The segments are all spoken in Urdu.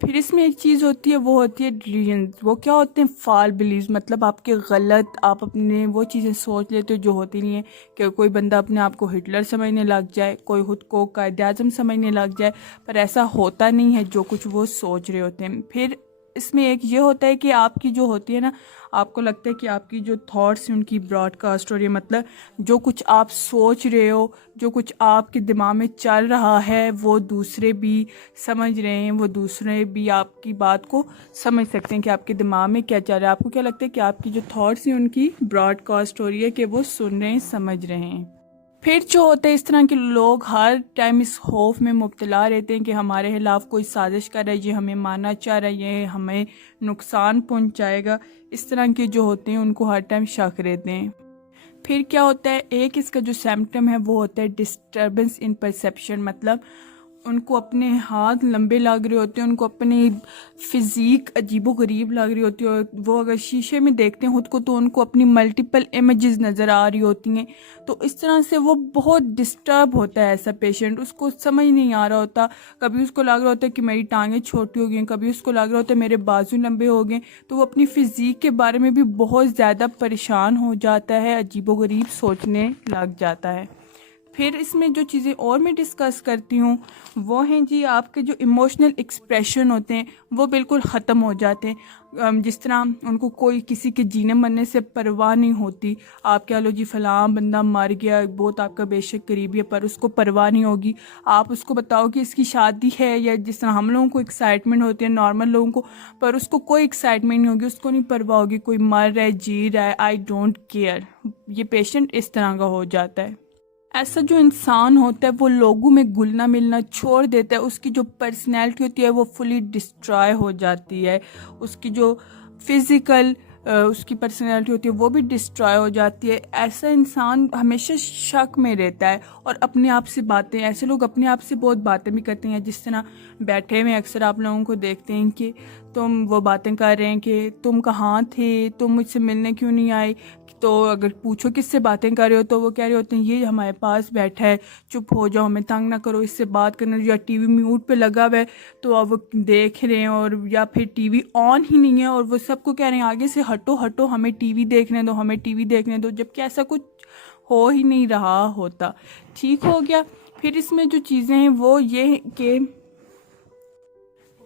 پھر اس میں ایک چیز ہوتی ہے، وہ ہوتی ہے ڈیلیژنز. وہ کیا ہوتے ہیں؟ فال بلیوز، مطلب آپ کے غلط، آپ اپنے وہ چیزیں سوچ لیتے ہو جو ہوتی نہیں ہیں. کہ کوئی بندہ اپنے آپ کو ہٹلر سمجھنے لگ جائے، کوئی خود کو قائد اعظم سمجھنے لگ جائے، پر ایسا ہوتا نہیں ہے جو کچھ وہ سوچ رہے ہوتے ہیں. پھر اس میں ایک یہ ہوتا ہے کہ آپ کی جو ہوتی ہے نا، آپ کو لگتا ہے کہ آپ کی جو تھاٹس ہیں ان کی براڈ کاسٹ ہو رہی ہے. مطلب جو کچھ آپ سوچ رہے ہو، جو کچھ آپ کے دماغ میں چل رہا ہے، وہ دوسرے بھی سمجھ رہے ہیں، وہ دوسرے بھی آپ کی بات کو سمجھ سکتے ہیں کہ آپ کے دماغ میں کیا چل رہا ہے. آپ کو کیا لگتا ہے کہ آپ کی جو تھاٹس ہیں ان کی براڈ کاسٹ ہو رہی ہے، کہ وہ سن رہے ہیں، سمجھ رہے ہیں. پھر جو ہوتا ہے اس طرح کے لوگ ہر ٹائم اس خوف میں مبتلا رہتے ہیں کہ ہمارے خلاف کوئی سازش کر رہا ہے، یہ ہمیں مارنا چاہ رہا ہے، یہ ہمیں نقصان پہنچائے گا. اس طرح کے جو ہوتے ہیں ان کو ہر ٹائم شک رہتے ہیں. پھر کیا ہوتا ہے، ایک اس کا جو سمپٹم ہے وہ ہوتا ہے ڈسٹربنس ان پرسیپشن. مطلب ان کو اپنے ہاتھ لمبے لگ رہے ہوتے ہیں، ان کو اپنی فزیک عجیب و غریب لگ رہی ہوتی ہے، اور وہ اگر شیشے میں دیکھتے ہیں خود کو تو ان کو اپنی ملٹیپل امیجز نظر آ رہی ہوتی ہیں. تو اس طرح سے وہ بہت ڈسٹرب ہوتا ہے ایسا پیشنٹ. اس کو سمجھ نہیں آ رہا ہوتا، کبھی اس کو لگ رہا ہوتا ہے کہ میری ٹانگیں چھوٹی ہو گئی ہیں، کبھی اس کو لگ رہا ہوتا ہے میرے بازو لمبے ہو گئے. تو وہ اپنی فزیک کے بارے میں بھی بہت زیادہ پریشان ہو جاتا ہے، عجیب و غریب سوچنے لگ جاتا ہے. پھر اس میں جو چیزیں اور میں ڈسکس کرتی ہوں وہ ہیں جی آپ کے جو ایموشنل ایکسپریشن ہوتے ہیں وہ بالکل ختم ہو جاتے ہیں. جس طرح ان کو کوئی کسی کے جینے مرنے سے پرواہ نہیں ہوتی. آپ کہہ لو جی فلاں بندہ مر گیا، بہت آپ کا بے شک قریبی ہے، پر اس کو پرواہ نہیں ہوگی. آپ اس کو بتاؤ کہ اس کی شادی ہے، یا جس طرح ہم لوگوں کو ایکسائٹمنٹ ہوتی ہے نارمل لوگوں کو، پر اس کو کوئی ایکسائٹمنٹ نہیں ہوگی، اس کو نہیں پرواہ ہوگی کوئی مر رہا ہے جی رہا ہے، آئی ڈونٹ کیئر. یہ پیشنٹ اس طرح کا ہو جاتا ہے. ایسا جو انسان ہوتا ہے وہ لوگوں میں گلنا ملنا چھوڑ دیتا ہے. اس کی جو پرسنالٹی ہوتی ہے وہ فلی ڈسٹرائے ہو جاتی ہے. اس کی جو فزیکل اس کی پرسنالٹی ہوتی ہے وہ بھی ڈسٹرائے ہو جاتی ہے. ایسا انسان ہمیشہ شک میں رہتا ہے، اور اپنے آپ سے باتیں، ایسے لوگ اپنے آپ سے بہت باتیں بھی کرتے ہیں. جس طرح بیٹھے میں اکثر آپ لوگوں کو دیکھتے ہیں کہ تم وہ باتیں کر رہے ہیں کہ تم کہاں تھے، تم مجھ سے ملنے کیوں نہیں آئے. تو اگر پوچھو کس سے باتیں کر رہے ہو تو وہ کہہ رہے ہوتے ہیں یہ ہمارے پاس بیٹھا ہے، چپ ہو جاؤ، ہمیں تنگ نہ کرو، اس سے بات کرنا. یا ٹی وی میوٹ پہ لگا ہوا ہے تو اب وہ دیکھ رہے ہیں، اور یا پھر ٹی وی آن ہی نہیں ہے اور وہ سب کو کہہ رہے ہیں آگے سے ہٹو ہٹو، ہمیں ٹی وی دیکھنے دو، ہمیں ٹی وی دیکھنے دو، جبکہ ایسا کچھ ہو ہی نہیں رہا ہوتا. ٹھیک ہو گیا. پھر اس میں جو چیزیں ہیں وہ یہ کہ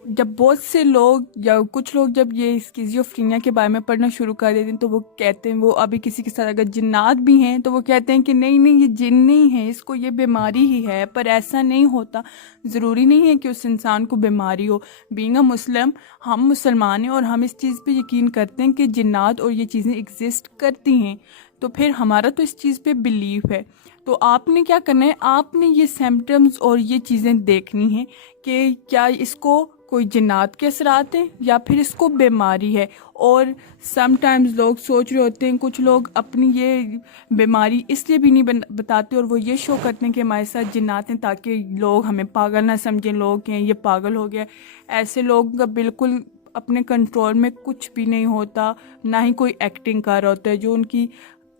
جب بہت سے لوگ یا کچھ لوگ جب یہ اسکیزوفرینیا کے بارے میں پڑھنا شروع کر دیتے ہیں تو وہ کہتے ہیں، وہ ابھی کسی کے ساتھ اگر جنات بھی ہیں تو وہ کہتے ہیں کہ نہیں نہیں یہ جن نہیں ہے، اس کو یہ بیماری ہی ہے. پر ایسا نہیں ہوتا. ضروری نہیں ہے کہ اس انسان کو بیماری ہو. بینگ اے مسلم، ہم مسلمان ہیں اور ہم اس چیز پہ یقین کرتے ہیں کہ جنات اور یہ چیزیں ایگزسٹ کرتی ہیں. تو پھر ہمارا تو اس چیز پہ بلیف ہے. تو آپ نے کیا کرنا ہے، آپ نے یہ سمپٹمز اور یہ چیزیں دیکھنی ہیں کہ کیا اس کو کوئی جنات کے اثرات ہیں یا پھر اس کو بیماری ہے. اور سم ٹائمز لوگ سوچ رہے ہوتے ہیں، کچھ لوگ اپنی یہ بیماری اس لیے بھی نہیں بتاتے اور وہ یہ شو کرتے ہیں کہ ہمارے ساتھ جنات ہیں تاکہ لوگ ہمیں پاگل نہ سمجھیں، لوگ کہیں یہ پاگل ہو گیا. ایسے لوگوں کا بالکل اپنے کنٹرول میں کچھ بھی نہیں ہوتا، نہ ہی کوئی ایکٹنگ کر رہا ہوتا ہے جو ان کی.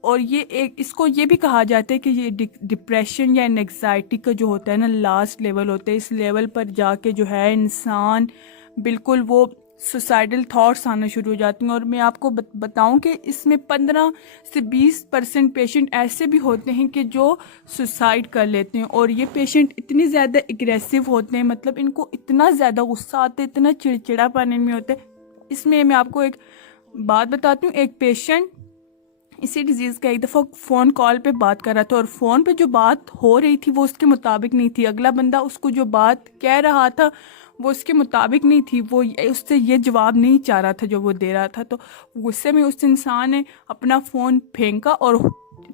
اور یہ ایک اس کو یہ بھی کہا جاتا ہے کہ یہ ڈپریشن یا انگزائٹی کا جو ہوتا ہے نا لاسٹ لیول ہوتا ہے. اس لیول پر جا کے جو ہے انسان بالکل وہ سوسائڈل تھاٹس آنا شروع ہو جاتی ہیں. اور میں آپ کو بتاؤں کہ اس میں 15 سے 20% پیشنٹ ایسے بھی ہوتے ہیں کہ جو سوسائڈ کر لیتے ہیں. اور یہ پیشنٹ اتنے زیادہ اگریسو ہوتے ہیں، مطلب ان کو اتنا زیادہ غصہ آتا ہے، اتنا چڑچڑا پن ان میں ہوتا ہے. اس میں آپ کو ایک بات بتاتی ہوں. ایک پیشنٹ اسی ڈیزیز کا ایک دفعہ فون کال پہ بات کر رہا تھا، اور فون پہ جو بات ہو رہی تھی وہ اس کے مطابق نہیں تھی. اگلا بندہ اس کو جو بات کہہ رہا تھا وہ اس کے مطابق نہیں تھی، وہ اس سے یہ جواب نہیں چاہ رہا تھا جو وہ دے رہا تھا. تو غصے میں اس انسان نے اپنا فون پھینکا اور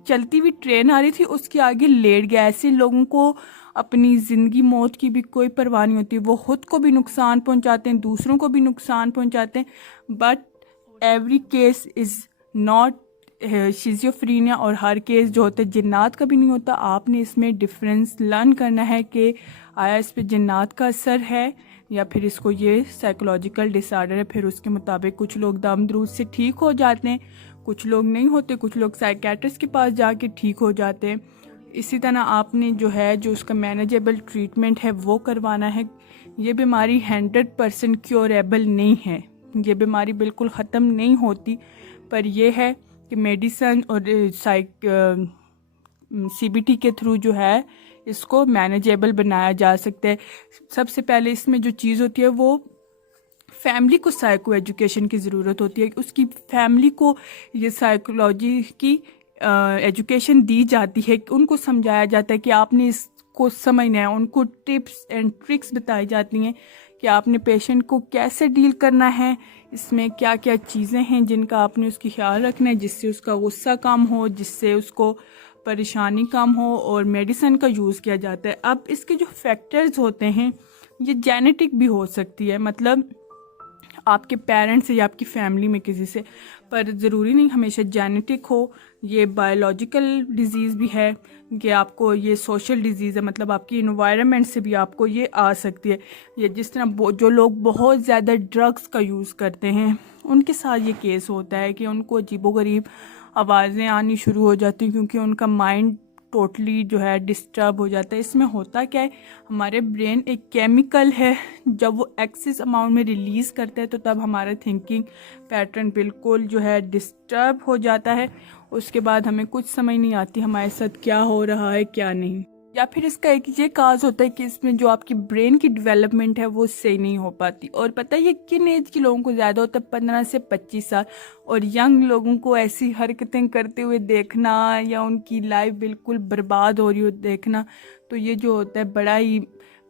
چلتی ہوئی ٹرین آ رہی تھی اس کے آگے لیٹ گیا. ایسے لوگوں کو اپنی زندگی موت کی بھی کوئی پرواہ نہیں ہوتی. وہ خود کو بھی نقصان پہنچاتے ہیں، دوسروں کو بھی نقصان پہنچاتے ہیں. But every case is not schizophrenia, اور ہر کیس جو ہوتا ہے جنات کا بھی نہیں ہوتا. آپ نے اس میں ڈفرینس لرن کرنا ہے کہ آیا اس پہ جنات کا اثر ہے یا پھر اس کو یہ سائیکولوجیکل ڈس آرڈر ہے. پھر اس کے مطابق کچھ لوگ دم درود سے ٹھیک ہو جاتے ہیں، کچھ لوگ نہیں ہوتے، کچھ لوگ سائیکیٹرسٹ کے پاس جا کے ٹھیک ہو جاتے ہیں. اسی طرح آپ نے جو ہے جو اس کا مینیجیبل ٹریٹمنٹ ہے وہ کروانا ہے. یہ بیماری 100% کیوریبل نہیں ہے، یہ بیماری بالکل ختم نہیں ہوتی، پر یہ ہے کہ میڈیسن اور CBT کے تھرو جو ہے اس کو مینیجیبل بنایا جا سکتا ہے۔ سب سے پہلے اس میں جو چیز ہوتی ہے وہ فیملی کو سائیکو ایجوکیشن کی ضرورت ہوتی ہے، اس کی فیملی کو یہ سائیکولوجی کی ایجوکیشن دی جاتی ہے، ان کو سمجھایا جاتا ہے کہ آپ نے اس کو سمجھنا ہے، ان کو ٹپس اینڈ ٹرکس بتائی جاتی ہیں کہ آپ نے پیشنٹ کو کیسے ڈیل کرنا ہے، اس میں کیا کیا چیزیں ہیں جن کا آپ نے اس کی خیال رکھنا ہے، جس سے اس کا غصہ کم ہو، جس سے اس کو پریشانی کم ہو، اور میڈیسن کا یوز کیا جاتا ہے۔ اب اس کے جو فیکٹرز ہوتے ہیں یہ جینیٹک بھی ہو سکتی ہے، مطلب آپ کے پیرنٹس سے یا آپ کی فیملی میں کسی سے، پر ضروری نہیں ہمیشہ جینیٹک ہو۔ یہ بایولوجیکل ڈیزیز بھی ہے کہ آپ کو یہ سوشل ڈیزیز ہے، مطلب آپ کی انوائرمنٹ سے بھی آپ کو یہ آ سکتی ہے۔ یہ جس طرح جو لوگ بہت زیادہ ڈرگس کا یوز کرتے ہیں ان کے ساتھ یہ کیس ہوتا ہے کہ ان کو عجیب و غریب آوازیں آنی شروع ہو جاتی ہیں، کیونکہ ان کا مائنڈ ٹوٹلی جو ہے ڈسٹرب ہو جاتا ہے۔ اس میں ہوتا کیا ہے، ہمارے برین ایک کیمیکل ہے، جب وہ ایکسس اماؤنٹ میں ریلیز کرتا ہے تو تب ہمارا تھنکنگ پیٹرن بالکل جو ہے ڈسٹرب ہو جاتا ہے، اس کے بعد ہمیں کچھ سمجھ نہیں آتی ہمارے ساتھ کیا ہو رہا ہے کیا نہیں۔ یا پھر اس کا ایک یہ کاز ہوتا ہے کہ اس میں جو آپ کی برین کی ڈیولپمنٹ ہے وہ صحیح نہیں ہو پاتی، اور پتہ یہ کن ایج کے لوگوں کو زیادہ ہوتا ہے، 15 سے 25 سال، اور ینگ لوگوں کو ایسی حرکتیں کرتے ہوئے دیکھنا یا ان کی لائف بالکل برباد ہو رہی ہو دیکھنا، تو یہ جو ہوتا ہے بڑا ہی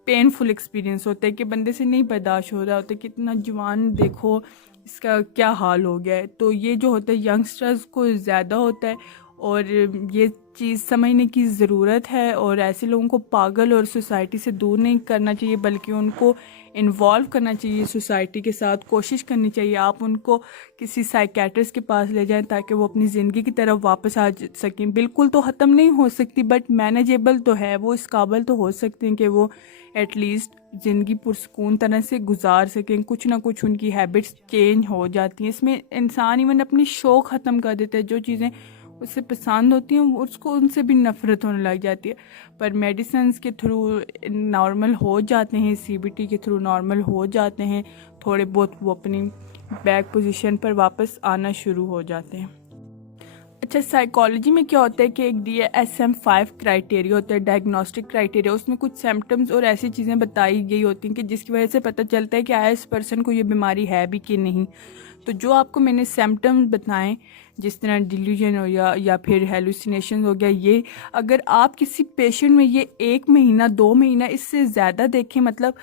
پینفل ایکسپیرینس ہوتا ہے کہ بندے سے نہیں برداشت ہو رہا ہوتا کہ اتنا جوان دیکھو اس کا کیا حال ہو گیا ہے۔ تو یہ جو ہوتا ہے ینگسٹرز کو زیادہ ہوتا ہے، اور یہ چیز سمجھنے کی ضرورت ہے، اور ایسے لوگوں کو پاگل اور سوسائٹی سے دور نہیں کرنا چاہیے، بلکہ ان کو انوالو کرنا چاہیے سوسائٹی کے ساتھ، کوشش کرنی چاہیے آپ ان کو کسی سائیکیٹرسٹ کے پاس لے جائیں تاکہ وہ اپنی زندگی کی طرف واپس آ سکیں۔ بالکل تو ختم نہیں ہو سکتی، بٹ مینیجیبل تو ہے، وہ اس قابل تو ہو سکتے ہیں کہ وہ ایٹ لیسٹ زندگی پرسکون طرح سے گزار سکیں، کچھ نہ کچھ ان کی ہیبٹس چینج ہو جاتی ہیں۔ اس میں انسان ایون اپنی شوق ختم کر دیتا ہے، جو چیزیں اسے پسند ہوتی ہیں اس کو ان سے بھی نفرت ہونے لگ جاتی ہے، پر میڈیسنز کے تھرو نارمل ہو جاتے ہیں، CBT کے تھرو نارمل ہو جاتے ہیں، تھوڑے بہت وہ اپنی بیک پوزیشن پر واپس آنا شروع ہو جاتے ہیں۔ اچھا، سائیکالوجی میں کیا ہوتا ہے کہ ایک DSM-5 کرائٹیریا ہوتا ہے، ڈائگنوسٹک کرائٹیریا، اس میں کچھ سمپٹمز اور ایسی چیزیں بتائی گئی ہوتی ہیں کہ جس کی وجہ سے پتہ چلتا ہے کہ آیا اس پرسن کو یہ بیماری ہے بھی کہ نہیں۔ تو جو آپ کو میں نے سمپٹمز بتائیں، جس طرح ڈیلیوژن ہو یا پھر ہیلوسینیشن ہو گیا، یہ اگر آپ کسی پیشنٹ میں یہ 1 مہینہ 2 مہینہ اس سے زیادہ دیکھیں، مطلب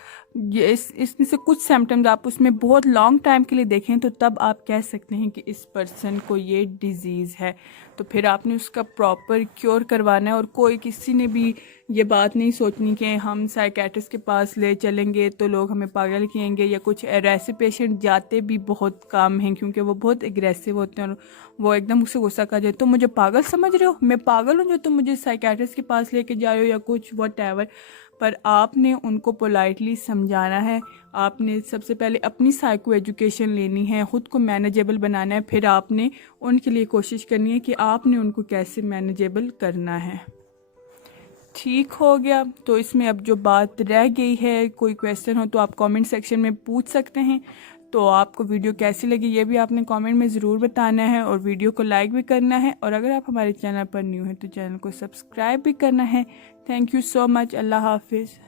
یہ اس میں سے کچھ سمپٹمز آپ اس میں بہت لانگ ٹائم کے لیے دیکھیں، تو تب آپ کہہ سکتے ہیں کہ اس پرسن کو یہ ڈیزیز ہے۔ تو پھر آپ نے اس کا پراپر کیور کروانا ہے، اور کوئی کسی نے بھی یہ بات نہیں سوچنی کہ ہم سائیکیٹرسٹ کے پاس لے چلیں گے تو لوگ ہمیں پاگل کہیں گے، یا کچھ ایسے پیشنٹ جاتے بھی بہت کم ہیں کیونکہ وہ بہت اگریسو ہوتے ہیں، اور وہ ایک دم اسے غصہ کر جائے، تم مجھے پاگل سمجھ رہے ہو، میں پاگل ہوں جو تم مجھے سائیکیٹرسٹ کے پاس لے کے جا رہے ہو، یا کچھ واٹ ایور۔ پر آپ نے ان کو پولائٹلی سمجھانا ہے، آپ نے سب سے پہلے اپنی سائیکو ایجوکیشن لینی ہے، خود کو مینیجیبل بنانا ہے، پھر آپ نے ان کے لیے کوشش کرنی ہے کہ آپ نے ان کو کیسے مینیجیبل کرنا ہے۔ ٹھیک ہو گیا؟ تو اس میں اب جو بات رہ گئی ہے، کوئی کویسچن ہو تو آپ کامنٹ سیکشن میں پوچھ سکتے ہیں۔ تو آپ کو ویڈیو کیسی لگی یہ بھی آپ نے کامنٹ میں ضرور بتانا ہے، اور ویڈیو کو لائک بھی کرنا ہے، اور اگر آپ ہمارے چینل پر نیو ہیں تو چینل کو سبسکرائب بھی کرنا ہے۔ تھینک یو سو مچ، اللہ حافظ۔